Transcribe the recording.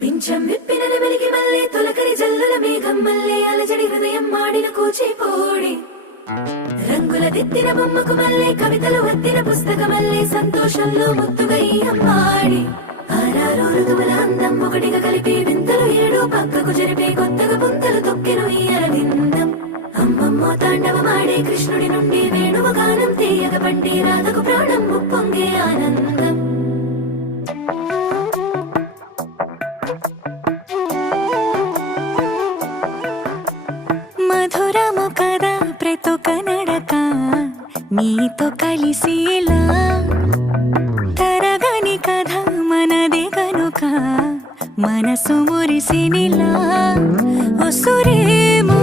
పింఛం విప్పిన నెమలికి మల్లె తొలకరి జల్లుల మేఘం మల్లె అలజడి హృదయం మాడిన కూచిపోడి రంగుల దిద్దిన బొమ్మకు మల్లె కవితలు వద్దిన పుస్తక మల్లె సంతోషంలో ముద్దుగా ఈ అమ్మాడి ఆరారు ఋతువుల అందం ఒకటిగా కలిపి వింతలు ఏడు పక్కకు జరిపే కొత్తగా పుంతలు తొక్కెను ఈ అరవిందం అమ్మమ్మో తాండవమాడే కృష్ణుడి నుండి వేణువ గానం తీయగ పండి రాధకు ప్రాణం ముప్పొంగే ఆనందం మధురము కదా ప్రతొక నడక నీతో కలిసేలా తరగని కథ మనదే కనుక మనసు మురిసినిలా ఉసురేమో